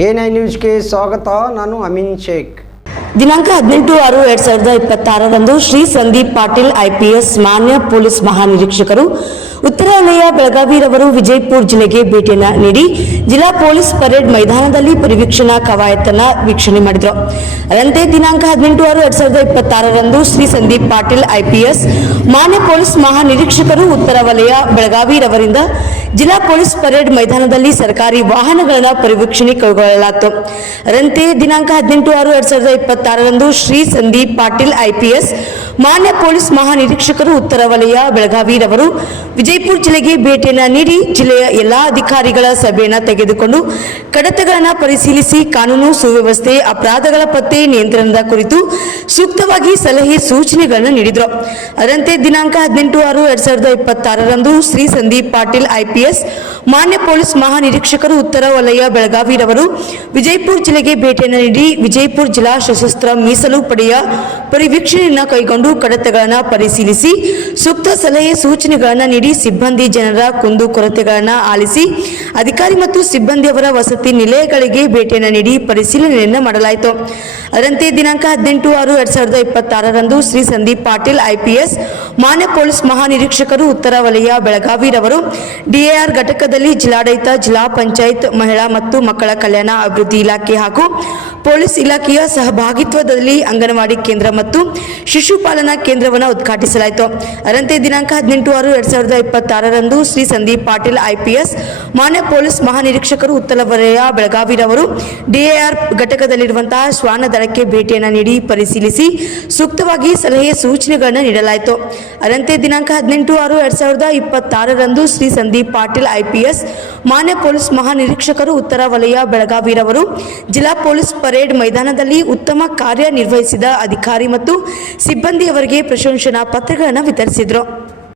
A9 ನ್ಯೂಸ್ಗೆ ಸ್ವಾಗತ. ನಾನು ಅಮೀನ್ ಶೇಖ್. ದಿನಾಂಕ 18/6/2026 ಶ್ರೀ ಸಂದೀಪ್ ಪಾಟೀಲ್ IPS ಮಾನ್ಯ ಪೊಲೀಸ್ ಮಹಾನಿರೀಕ್ಷಕರು ಉತ್ತರ ವಲಯ ಬೆಳಗಾವಿರವರು ವಿಜಯಪುರ ಜಿಲ್ಲೆಗೆ ಭೇಟಿಯನ್ನು ನೀಡಿ ಜಿಲ್ಲಾ ಪೊಲೀಸ್ ಪರೇಡ್ ಮೈದಾನದಲ್ಲಿ ಪರಿವೀಕ್ಷಣಾ ಕವಾಯತನ್ನು ವೀಕ್ಷಣೆ ಮಾಡಿದರು. ಅದರಂತೆ ದಿನಾಂಕ 18/6/2026 ಶ್ರೀ ಸಂದೀಪ್ ಪಾಟೀಲ್ IPS ಮಾನ್ಯ ಪೊಲೀಸ್ ಮಹಾನಿರೀಕ್ಷಕರು ಉತ್ತರ ವಲಯ ಬೆಳಗಾವಿರವರಿಂದ ಜಿಲ್ಲಾ ಪೊಲೀಸ್ ಪರೇಡ್ ಮೈದಾನದಲ್ಲಿ ಸರ್ಕಾರಿ ವಾಹನಗಳ ಪರಿವೀಕ್ಷಣೆ ಕೈಗೊಳ್ಳಲಾಯಿತು. ಅದರಂತೆ ದಿನಾಂಕ 18/6/2026 ಶ್ರೀ ಸಂದೀಪ್ ಪಾಟೀಲ್ IPS ಮಾನ್ಯ ಪೊಲೀಸ್ ಮಹಾನಿರೀಕ್ಷಕರು ಉತ್ತರ ವಲಯ ಬೆಳಗಾವಿರವರು ವಿಜಯಪುರ ಜಿಲ್ಲೆಗೆ ಭೇಟಿಯನ್ನು ನೀಡಿ ಜಿಲ್ಲೆಯ ಎಲ್ಲಾ ಅಧಿಕಾರಿಗಳ ಸಭೆಯನ್ನು ತೆಗೆದುಕೊಂಡು ಕಡತಗಳನ್ನು ಪರಿಶೀಲಿಸಿ ಕಾನೂನು ಸುವ್ಯವಸ್ಥೆ ಅಪರಾಧಗಳ ಪತ್ತೆ ನಿಯಂತ್ರಣದ ಕುರಿತು ಸೂಕ್ತವಾಗಿ ಸಲಹೆ ಸೂಚನೆಗಳನ್ನು ನೀಡಿದರು. ಅದರಂತೆ ದಿನಾಂಕ 18/6/2026 ಶ್ರೀ ಸಂದೀಪ್ ಪಾಟೀಲ್ IPS ಮಾನ್ಯ ಪೊಲೀಸ್ ಮಹಾನಿರೀಕ್ಷಕರು ಉತ್ತರ ವಲಯ ಬೆಳಗಾವಿರವರು ವಿಜಯಪುರ ಜಿಲ್ಲೆಗೆ ಭೇಟಿಯನ್ನು ನೀಡಿ ವಿಜಯಪುರ ಜಿಲ್ಲಾ ಸಶಸ್ತ್ರ ಮೀಸಲು ಪಡೆಯ ಪರಿವೀಕ್ಷಣೆಯನ್ನು ಕೈಗೊಂಡು ಕಡತಗಳನ್ನು ಪರಿಶೀಲಿಸಿ ಸೂಕ್ತ ಸಲಹೆ ಸೂಚನೆಗಳನ್ನು ನೀಡಿ ಸಿಬ್ಬಂದಿ ಜನರ ಕುಂದುಕೊರತೆಗಳನ್ನು ಆಲಿಸಿ ಅಧಿಕಾರಿ ಮತ್ತು ಸಿಬ್ಬಂದಿಯವರ ವಸತಿ ನಿಲಯಗಳಿಗೆ ಭೇಟಿಯನ್ನು ನೀಡಿ ಪರಿಶೀಲನೆಯನ್ನು ಮಾಡಲಾಯಿತು. ಅದರಂತೆ ದಿನಾಂಕ 18/6/2026 ಶ್ರೀ ಸಂದೀಪ್ ಪಾಟೀಲ್ IPS ಮಾನ್ಯ ಪೊಲೀಸ್ ಮಹಾನಿರೀಕ್ಷಕರು ಉತ್ತರ ವಲಯ ಬೆಳಗಾವಿರವರು DAR ಘಟಕದಲ್ಲಿ ಜಿಲ್ಲಾಡಳಿತ, ಜಿಲ್ಲಾ ಪಂಚಾಯತ್, ಮಹಿಳಾ ಮತ್ತು ಮಕ್ಕಳ ಕಲ್ಯಾಣ ಅಭಿವೃದ್ಧಿ ಇಲಾಖೆ ಹಾಗೂ ಪೊಲೀಸ್ ಇಲಾಖೆಯ ಸಹಭಾಗಿತ್ವದಲ್ಲಿ ಅಂಗನವಾಡಿ ಕೇಂದ್ರ ಮತ್ತು ಶಿಶುಪಾಲನಾ ಕೇಂದ್ರವನ್ನು ಉದ್ಘಾಟಿಸಲಾಯಿತು. ಅದರಂತೆ ದಿನಾಂಕ 18/6/2026 ಶ್ರೀ ಸಂದೀಪ್ ಪಾಟೀಲ್ IPS ಮಾನ್ಯ ಪೊಲೀಸ್ ಮಹಾನಿರೀಕ್ಷಕರು ಉತ್ತರ ವಲಯ ಬೆಳಗಾವಿರವರು DAR ಘಟಕದಲ್ಲಿರುವಂತಹ ಶ್ವಾನ ದಳಕ್ಕೆ ಭೇಟಿಯನ್ನು ನೀಡಿ ಪರಿಶೀಲಿಸಿ ಸೂಕ್ತವಾಗಿ ಸಲಹೆ ಸೂಚನೆಗಳನ್ನು ನೀಡಲಾಯಿತು. ಅದರಂತೆ ದಿನಾಂಕ 18/6/2026 ಶ್ರೀ ಸಂದೀಪ್ ಪಾಟೀಲ್ IPS ಮಾನ್ಯ ಪೊಲೀಸ್ ಮಹಾನಿರೀಕ್ಷಕರು ಉತ್ತರ ವಲಯ ಬೆಳಗಾವಿರವರು ಜಿಲ್ಲಾ ಪೊಲೀಸ್ ಪರೇಡ್ ಮೈದಾನದಲ್ಲಿ ಉತ್ತಮ ಕಾರ್ಯನಿರ್ವಹಿಸಿದ ಅಧಿಕಾರಿ ಮತ್ತು ಸಿಬ್ಬಂದಿಯವರಿಗೆ ಪ್ರಶಂಸನಾ ಪತ್ರಗಳನ್ನು ವಿತರಿಸಿದರು.